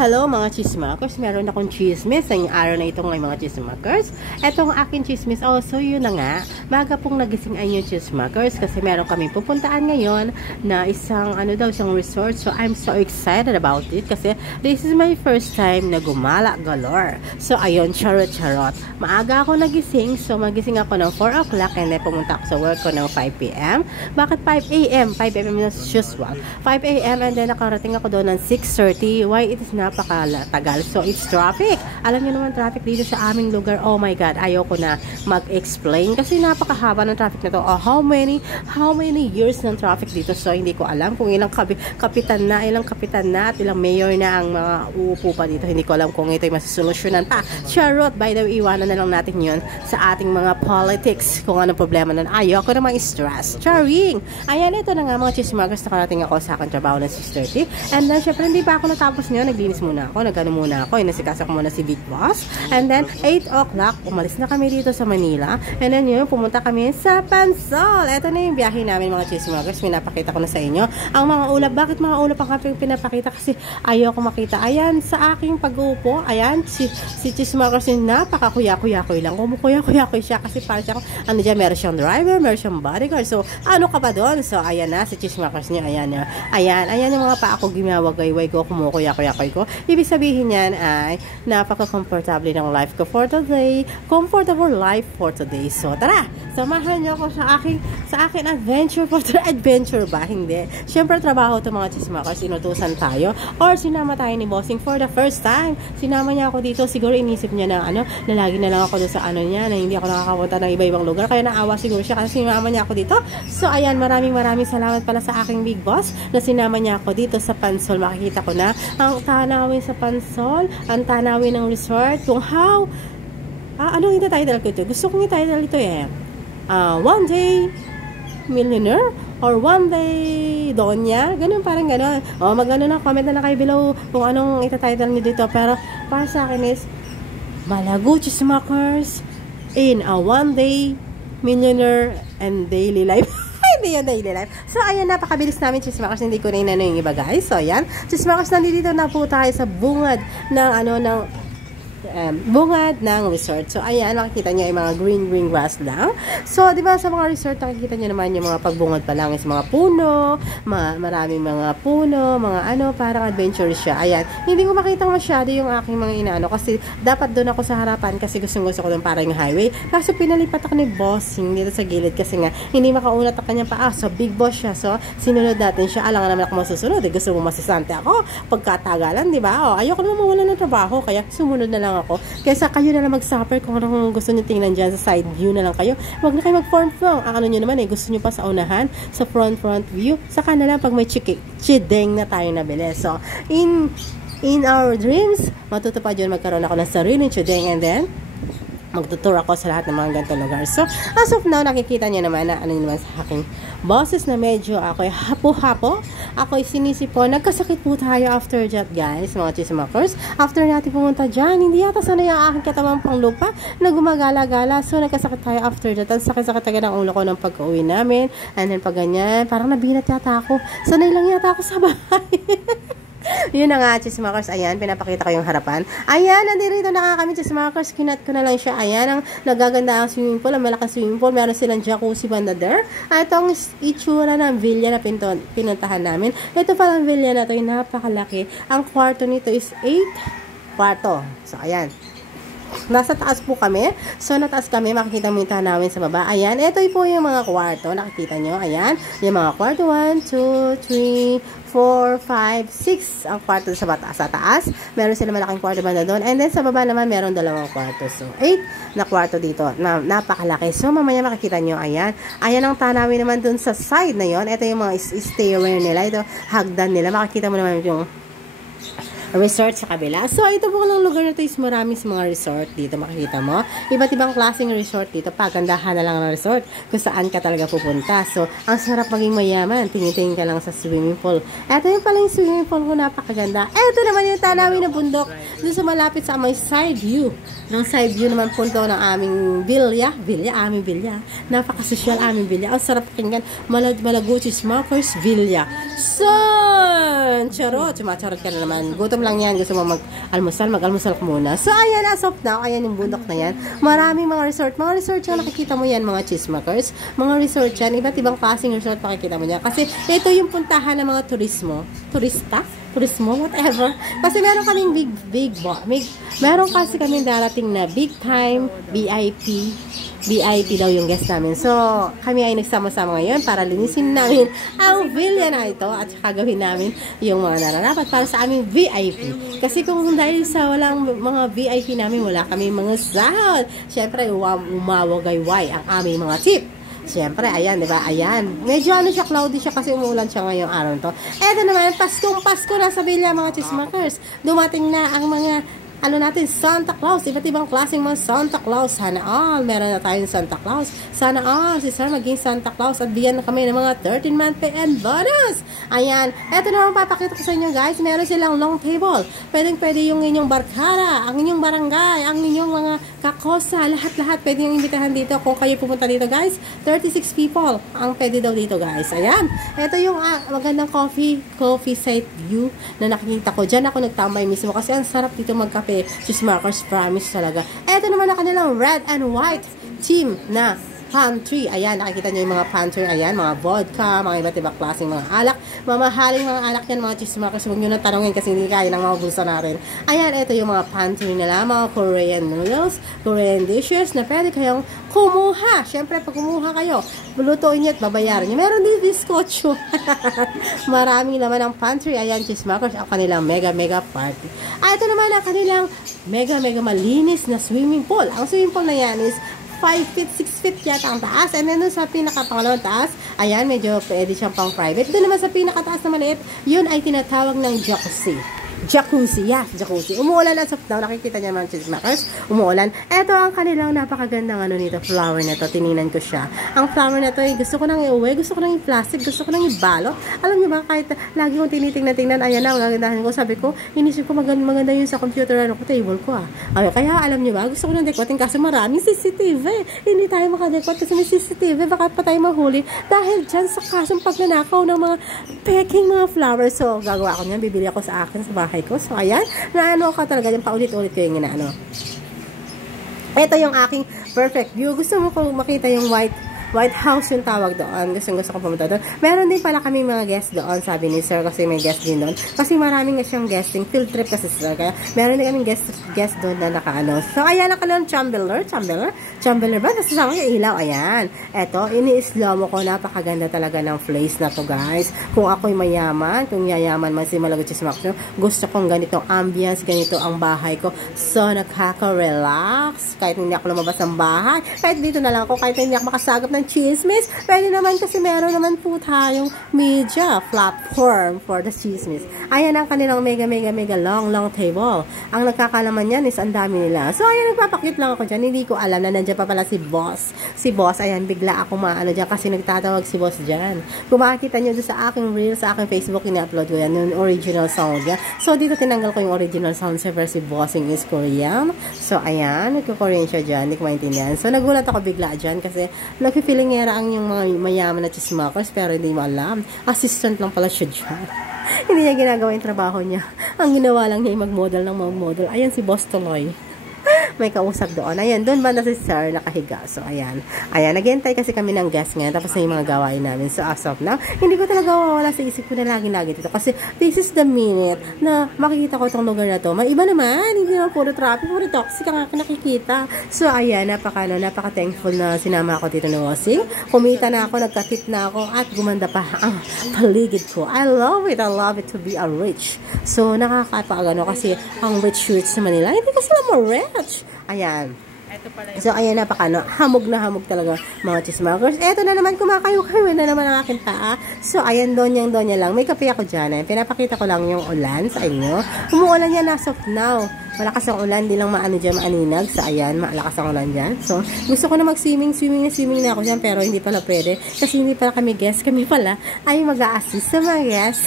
Hello mga chismakers, meron akong chismis sa araw na ito ng mga chismakers. Etong aking chismis, so yun na nga, maga pong nagising ay yung chismakers kasi meron kami pupuntaan ngayon na isang isang resort. So I'm so excited about it kasi this is my first time na gumala galore. So ayun, charot. Maaga ako nagising, so magising ako ng 4 o'clock and then pumunta ako sa work ko ng 5 p.m. Bakit 5 a.m.? 5 a.m. is usual. 5 a.m. and then nakarating ako doon ng 6:30. Why it is napakatagal? So it's traffic. Alam niyo naman traffic dito sa aming lugar. Oh my god, ayoko na mag-explain kasi napakahaba ng traffic na to. How many years ng traffic dito? So hindi ko alam kung ilang kapitan na at ilang mayor na ang mga uupo pa dito. Hindi ko alam kung ito'y masusolusyonan pa. Charot, by the way, iwanan na lang natin yun sa ating mga politics kung anong problema nun. Ayoko na stress. Charing! Ayan, ito na nga mga chismakers, nakarating ako sa aking trabaho na 6:30. And then, syempre, hindi pa ako natapos nyo. Naglinis muna ako, inasikasa ko muna si Big Boss. And then, 8 o'clock, umalis na kami dito sa Manila. And then yun, pumunta kami sa Pansol. Ito na yung biyahe namin mga chismakers. Pinapakita ko na sa inyo ang mga ulap. Bakit mga ulap ang kaping pinapakita? Kasi ayoko makita. Ayan, sa aking pag-uupo, ayan, si chismakers yung napaka-kuya-kuya-kuy lang. Kumukuya-kuya-kuy siya kasi para siya, meron siyang driver, meron siyang bodyguard. So, ano ka pa doon? So, ayan na, si chismakers niya, ayan yung mga pa ako gimawagayway ko, kumukuya-kuya-kuy ko. Ibig sabihin yan ay napaka-comfortable ng life ko for today. Comfortable life for today. So, tara! Samahan niyo ako sa akin adventure for today. Adventure ba? Hindi. Siyempre, trabaho to mga chismakers. Inutusan tayo or sinama tayo ni Bossing for the first time. Sinama niya ako dito. Siguro inisip niya na na lagi na lang ako doon sa niya, na hindi ako nakakapunta ng iba-ibang lugar. Kaya naawa siguro siya kasi sinama niya ako dito. So, ayan, maraming salamat pala sa aking Big Boss na sinama niya ako dito sa Pansol. Makikita ko na ang tanawin sa Pansol, ang tanawin ng resort, kung how anong yung title ko ito? Gusto kong yung title ito One Day Millionaire or One Day Donya, ganun, parang ganun. Mag-ano na, comment na kayo below kung anong ita-title nyo dito. Pero para sa akin is Malago Chismakers in a One Day Millionaire and Daily Life. Hindi yung daily life. So, ayan, napakabilis namin chismakers. Hindi ko na yung iba, guys. So, ayan. Chismakers, nandito na po tayo sa bungad ng bungad ng resort. So, ayan, nakikita nyo yung mga green grass lang. So, di ba sa mga resort, nakikita nyo naman yung mga pagbungad pa lang is mga puno, maraming mga puno, mga parang adventure siya. Ayan, hindi ko makita masyado yung aking mga kasi dapat doon ako sa harapan kasi gusto ko doon parang yung highway. Kaso, pinalipat ako ni Bossing dito sa gilid kasi nga, hindi makaunat ang kanyang paa. So, big boss siya. So, sinunod natin siya. Alam nga naman ako masusunod. Gusto mo masisante ako pagkatagalan, di ba? Ayoko naman mawala ng trabaho, kaya sumunod na lang ako. Kaysa kayo na lang mag-suffer kung anong gusto nyo tingnan dyan sa side view na lang kayo. Huwag na kayo mag-front view. Ang nyo naman gusto nyo pa sa unahan, sa front view. Saka na lang pag may chideng na tayo nabili. So, in our dreams, matutupad yun, magkaroon ako ng sariling chideng and then magtutur ako sa lahat ng mga ganitong lugar. So, as of now, nakikita nyo naman na naman sa aking boses na medyo ako'y hapo-hapo. Ako'y sinisipon. Nagkasakit po tayo after that, guys, mga chismakers. After natin pumunta dyan, hindi yata sanay ang aking katawan pang lupa na gumagala-gala. So, nagkasakit tayo after that. Ang sakit-sakit agad ang ulo ko ng pag-uwi namin. And then, pag ganyan, parang nabinat yata ako. Sanay lang yata ako sa bahay. Yun na nga, chismakers. Ayan, pinapakita ko yung harapan. Ayan, nandito na kami, chismakers. Kinat ko na lang siya. Ayan, ang nagaganda ang swimming pool. Ang malaking swimming pool. Meron silang jacuzzi banda there. Itong itsura ng villa na pinuntahan namin. Ito palang villa na ito, yung napakalaki. Ang kwarto nito is 8 kwarto. So, ayan. Nasa taas po kami. So, nataas kami. Makikita mo yung tanawin sa baba. Ayan. Ito po yung mga kwarto. Nakikita nyo. Ayan. Yung mga kwarto. 1, 2, 3, 4, 5, 6 ang kwarto sa taas. Meron sila malaking kwarto banda doon. And then, sa baba naman, meron dalawang kwarto. So, 8 na kwarto dito. Napakalaki. So, mamaya makikita nyo. Ayan. Ayan ang tanawin naman doon sa side na yon. Ito yung mga stairway nila. Ito, hagdan nila. Makikita mo naman yung resort sa kabila. So, ito po ng lugar na ito is marami sa mga resort dito. Makikita mo. Iba't ibang klaseng resort dito. Pagandahan na lang ng resort kung saan ka talaga pupunta. So, ang sarap maging mayaman. Tingin-tingin ka lang sa swimming pool. Ito yung pala yung swimming pool ko. Napakaganda. Ito naman yung tanawin na bundok. Doon sa malapit sa may side view. Ng side view naman po ito ng aming villa. Aming villa. Napakasosyal aming villa. Ang sarap pakinggan. Malaguchi Smokers Villa. Son! Charot. Charot ka na naman. Gutom lang yan. Gusto mo mag-almusal ka muna. So, ayan, as of now, ayan yung bundok na yan. Maraming mga resort. Mga resort yan, nakikita mo yan, mga chismakers. Mga resort yan, iba't ibang klaseng resort, makikita mo yan. Kasi, ito yung puntahan ng mga turismo. Turismo, whatever. Kasi meron kaming meron kasi kaming darating na big time, VIP daw yung guest namin. So, kami ay nagsama-sama ngayon para linisin namin ang villa na ito at saka gawin namin yung mga nararapat para sa aming VIP. Kasi kung dahil sa walang mga VIP namin, wala kami mga sahod. Siyempre, umawagayway ang aming mga tip. Siyempre, ayan, di ba? Ayan. Medyo siya, cloudy siya kasi umuulan siya ngayong araw to. Eto naman, Pasko na sa villa, mga chismakers. Dumating na ang mga natin, Santa Claus, iba't ibang klaseng mga Santa Claus. Sana all, meron na tayong Santa Claus. Sana all, si Sir maging Santa Claus at bigyan na kami ng mga 13-month pay and bonus. Ayan, eto naman papakita ko sa inyo guys, meron silang long table. Pwede yung inyong barkada, ang inyong barangay, ang inyong mga kakosa, lahat-lahat pwede yung imbitahan dito. Kung kayo pupunta dito guys, 36 people ang pwede daw dito guys. Ayan, eto yung magandang coffee site view na nakikita ko. Diyan ako nagtambay mismo kasi ang sarap dito magkape. Chismakers, promise talaga. Ito naman na kanilang red and white team na pantry. Ayan, nakikita nyo yung mga pantry. Ayan, mga vodka, mga iba't ibang klaseng mga alak. Mamahaling mga alak yan, mga chismakers. Huwag nyo na tanongin kasi hindi kaya ng mga bulsa natin. Ayan, ito yung mga pantry nila. Mga Korean noodles, Korean dishes na pwede kayong kumuha. Siyempre, pag kumuha kayo, lutuin nyo at babayaran nyo. Meron din biskotso. Maraming naman ang pantry. Ayan, chismakers, ang kanilang mega party. Ito naman ang kanilang mega malinis na swimming pool. Ang swimming pool na yan is 5 feet, 6 feet yata ang taas. And then, sa pinakapangalawang taas, ayan, medyo pwede siyang pang private. Doon naman sa pinakataas na maliit, yun ay tinatawag ng jacuzzi. Jacuzzi. Umuulan as of now. Nakikita niya mga chismakers. Umuulan. Ito ang kanilang napakagandang nito, flower na to. Tinignan ko siya. Ang flower na to, gusto ko nang i-uwi, gusto ko nang i-plastic, gusto ko nang i-balot. Alam niyo ba, kahit lagi kong tinitingnan, ayan na, gagandahan ko. Sabi ko, inisip ko maganda yun sa computer, table ko Kaya, alam niyo ba, gusto ko nang dekotin kasi maraming CCTV. Hindi tayo makadekot kasi may CCTV. Baka pa tayo mahuli. Dahil dyan sa kasong pagnanakaw ng mga peking mga flowers. So, gagawa ko niyan. Bibili ako sa akin sa bahay ko. So, ayan. Ka talaga yung paulit-ulit ko yung Ito yung aking perfect view. Gusto mo kung makita yung White House yung tawag doon. Gusto ko pumunta doon. Meron din pala kami mga guest doon, sabi ni Sir, kasi may guest din doon. Kasi maraming nga siyang guesting. Field trip kasi Sir. Kaya meron din kaming guest doon na nakaano. So, ayan ang kanilang Chambeler ba? Tapos sama yung ilaw. Ayan. Eto, ini-slow mo ko. Napakaganda talaga ng place na to, guys. Kung ako'y mayaman, kung yayaman man si Malaguchi Smack, gusto kong ganitong ambience, ganito ang bahay ko. So, nakaka-relax. Kahit hindi ako lumabas ng bahay. Kahit dito na lang ako. Kahit hindi ako makasagap ng chismis. Pwede naman kasi meron naman po tayong media platform for the chismis. Ayan ang kanilang mega long table. Ang nagkakalaman yan is ang dami nila. So, ayan, nagpapakit lang ako dyan. Hindi ko alam na nandiyan pa pala si Boss. Si Boss, ayan, bigla ako maano dyan kasi nagtatawag si Boss dyan. Kung makikita nyo doon sa aking reel, sa aking Facebook, ina-upload ko yan, yung original sound yan. So, dito tinanggal ko yung original sound server. Si Bossing is Korean. So, ayan, nagko-Korean siya dyan. Hindi ko maintindihan. So, nagulat ako bigla dyan kasi nagpipilingera ang yung mga mayaman na chismakers pero hindi mo alam. Assistant lang pala siya dyan. Hindi niya ginagawa yung trabaho niya. Ang ginawa lang niya ay mag-model ng mag-model. Ayan si Boss Tuloy. may kausap doon. Ayan, doon banda si Sir nakahiga. So, ayan. Ayan, naghihintay kasi kami ng guest ngayon. Tapos na yung mga gawain namin. So, as of now, hindi ko talaga wala sa isip ko na lagi-lagi dito. Kasi, this is the minute na makikita ko itong lugar na to. May iba naman, hindi naman puro traffic, puro toxic ang nakikita. So, ayan, napaka-thankful na sinama ako dito ng Wasing. Kumita na ako, nagka-tip na ako, at gumanda pa ang paligid ko. I love it to be a rich. So, nakakapagano kasi ang rich sa Manila, hindi kasi sila ma-rich. Ayan. So, ayan, hamog na hamog talaga mga chismakers. Eto na naman, kumakayo-kayo na naman ang aking paa. So, ayan, donya lang. May kape ako dyan. Pinapakita ko lang yung ulan sa inyo. Umuulan yan as of now. Malakas ang ulan, di lang maaninag. So, ayan, malakas ang ulan dyan. So, gusto ko na mag-swimming na ako dyan, pero hindi pala pwede. Kasi hindi pala kami guest. Kami pala ay mag-a-assist sa mga guest.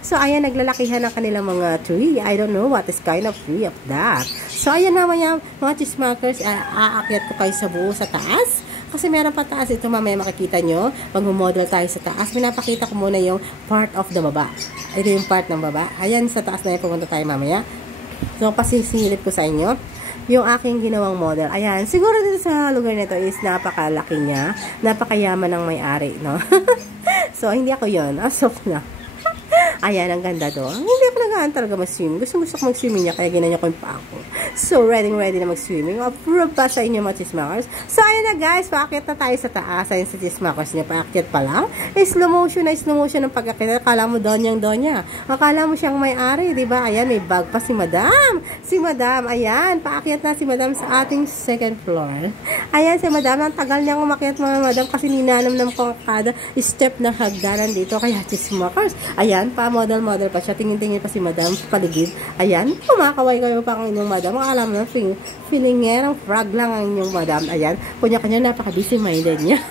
So, ayan, naglalakihan ng kanilang mga tree. I don't know what is kind of tree of that. So, ayan naman yung mga chismakers, aakyat ko kayo sa buo sa taas. Kasi meron pa taas. Ito mamaya makikita nyo. Mag-model tayo sa taas. Pinapakita ko muna yung part of the baba. Ito yung part ng baba. Ayan, sa taas na yung pumunta tayo mamaya. So, pasisilip ko sa inyo yung aking ginawang model. Ayan, siguro dito sa lugar nito is napakalaki niya. Napakayaman ng may-ari, no? So, hindi ako yun. As of now. Ayan, ang ganda doon. Hindi ako nagaan talaga mag-swimming. Gusto ko mag-swimming niya, kaya ginanya ko yung paa ko. So, ready na mag-swimming. Approve pa sa inyo mga chismakers. So, ayan na guys, paakyat na tayo sa taas. Ayan sa chismakers niya, paakyat pa lang. Slow motion ng pagkakita. Akala mo donya. Akala mo siyang may-ari, diba? Ayan, may bag pa si Madam. Ayan, paakyat na si Madam sa ating second floor. Ayan, si Madam, ang tagal niyang umakyat mga Madam kasi ninanam ko kada step na hagdanan dito. Kaya chismakers, ayan, model pa siya. Tingin-tingin pa si Madam paligid. Ayan, kumakaway kayo pa ang inyong Madam. Akala mo na feelingerang frog lang ang inyong Madam. Ayan, kunya-kanya napaka-busy minded niya.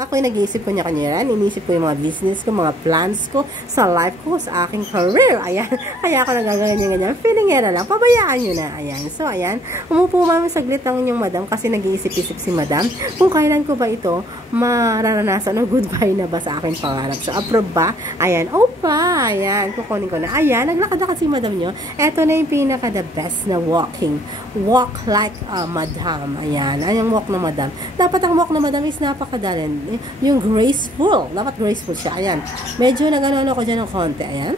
Ako yung nag-iisip ko niya-kanya yan. Inisip ko yung mga business ko, mga plans ko, sa life ko, sa aking career. Ayan. Kaya ako nagagaganyan-ganyan. Feeling nga na lang. Pabayaan nyo na. Ayan. So, ayan. Umupo mami saglit ang inyong Madam kasi nag-iisip-isip si Madam kung kailan ko ba ito mararanasan o goodbye na ba sa aking pangarap. So, approve ba? Ayan. Opa! Ayan. Kukunin ko na. Ayan. Naglakad-lakad si Madam nyo. Ito na yung pinaka-the best na walking. Walk like a Madam. Ayan. Ayan yung walk na Madam. Dapat ang walk na Madam is napakadalin. Yung graceful. Dapat graceful siya. Ayan. Medyo nag-ano ako dyan ng konti. Ayan.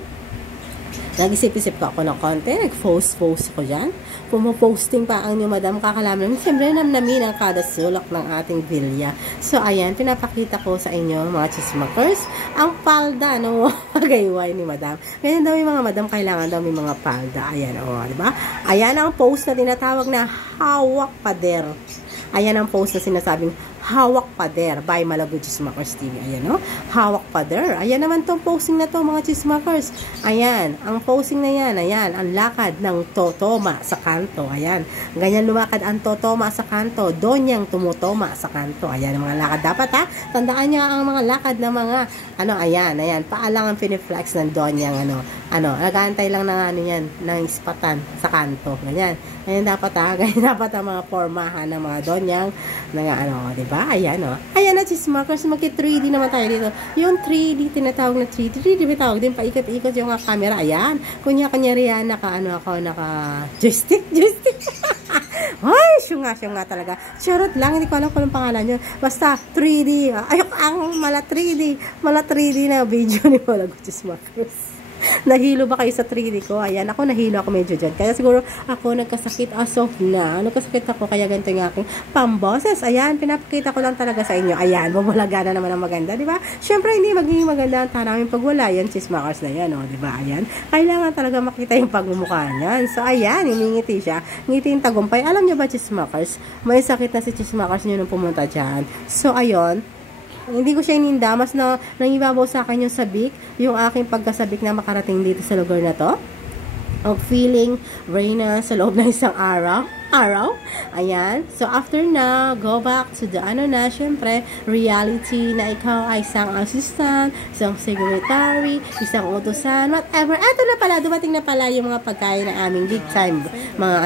Nag-isip-isip ko ako ng konti. Nag-post ko dyan. Pumoposting pa ang inyong Madam. Kakalaman. Siyempre, namnamin ang kada sulok ng ating vilya. So, ayan. Pinapakita ko sa inyo, mga chismakers, ang palda ng magayway ni Madam. Ganyan daw yung mga Madam, kailangan daw may mga palda. Ayan, o, diba? Ayan ang post na tinatawag na hawak pader. Ayan ang post na sinasabing hawak pader by Malago Chismakers TV. Ayan, no? Hawak pader. Ayan naman tong posting na to, mga chismakers. Ayan, ang posting na yan. Ayan, ang lakad ng totoma sa kanto. Ayan, ganyan lumakad ang totoma sa kanto. Donyang tumutoma sa kanto. Ayan, ang mga lakad. Dapat, ha? Tandaan niya ang mga lakad ng mga, ayan. Paalang ang piniflex ng donyang, nag-aantay lang ng, yan, ng ispatan sa kanto. Ganyan. Ganyan dapat, ha? Ganyan dapat ang mga formahan ng mga donyang, diba? Ayan, Ayan na, chismakers. Maki-3D naman tayo dito. Yung 3D, tinatawag na 3D. 3D ba tawag din? Paikot-ikot yung camera. Ayan. Kunya-kunyari yan, naka-joystick. Ay, syunga talaga. Charot lang, hindi ko alam kung anong pangalan nyo. Basta, 3D. Ang mala 3D na video ni Malago Chismakers. Nahilo ba kayo sa 3D ko? Ayan, ako nahilo ako medyo dyan. Kaya siguro ako nagkasakit as of na. Nagkasakit ako, kaya ganito yung aking pamboses. Ayan, pinapakita ko lang talaga sa inyo. Ayan, bumulaga na naman ang maganda, di ba? Siyempre, hindi magiging maganda ang tanawin pag wala yan, chismakers na yan, di ba? Ayan, kailangan talaga makita yung pagmumukha niyan. So, ayan, humingiti siya. Ngiti yung tagumpay. Alam niyo ba, chismakers? May sakit na si chismakers niyo nung pumunta dyan. So, ayun, hindi ko siya ininda, mas nangibabaw sa akin yung sabik, yung aking pagkasabik na makarating dito sa lugar na to. Ang feeling, Reyna, sa loob ng isang araw. araw. Ayan. So, after na, go back to the, syempre, reality na ikaw ay isang assistant, isang secretary, isang utusan, whatever. Eto na pala, dumating na pala yung mga pagkain na aming big time.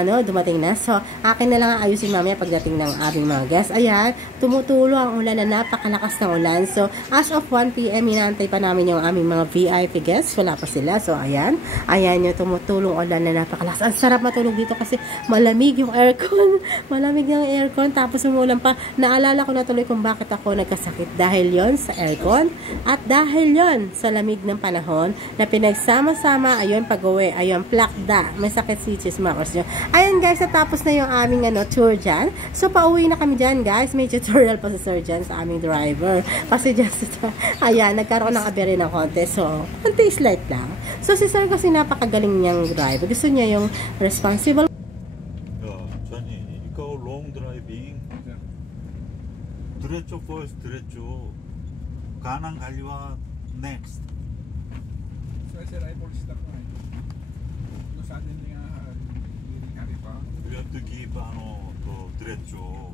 Dumating na. So, akin na lang ayusin mamaya pagdating ng aming mga guests. Ayan, tumutulo ang ulan na napakalakas ng ulan. So, as of 1 p.m., inaantay pa namin yung aming mga VIP guests. Wala pa sila. So, ayan. Ayan yung tumutulong ulan na napakalakas. Ang sarap matulog dito kasi malamig yung aircon. Malamig yung aircon. Tapos umulan pa. Naalala ko na tuloy kung bakit ako nagkasakit. Dahil yon sa aircon. At dahil yon sa lamig ng panahon na pinagsama-sama, ayun, pag-uwi. Ayun, plakda. May sakit si Chismakers nyo. Ayan guys, natapos na yung aming tour dyan. So, pauwi na kami dyan guys. May tutorial pa si Sir dyan sa aming driver. Kasi just, ayan, nagkaroon ng abere ng konti. So, konti slight lang. So, si Sir kasi napakagaling niyang driver. Gusto niya yung responsible. Johnny, ikaw long driving. Diretso first, diretso. Kanang kaliwa next. So, sir, I will stop na. No, suddenly nga, hindi kari pa. You have to keep, diretso.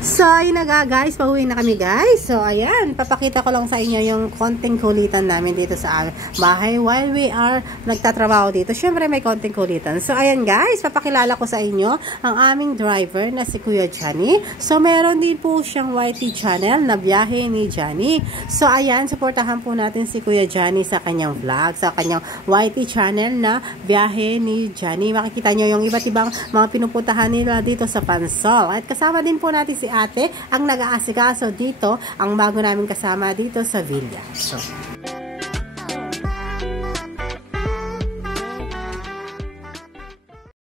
So, ayun na guys, pauwi na kami guys. So, ayan, papakita ko lang sa inyo yung konting kulitan namin dito sa bahay while we are nagtatrabaho dito. Syempre, may konting kulitan. So, ayan guys, papakilala ko sa inyo ang aming driver na si Kuya Johnny. So, meron din po siyang YT channel na Biyahe ni Johnny. So, ayan, supportahan po natin si Kuya Johnny sa kanyang vlog, sa kanyang YT channel na Biyahe ni Johnny. Makikita nyo yung iba't ibang mga pinupuntahan nila dito sa Pansol. At kasama din po natin si Ate ang nag-aasikaso dito, ang bago namin kasama dito sa Villa. So,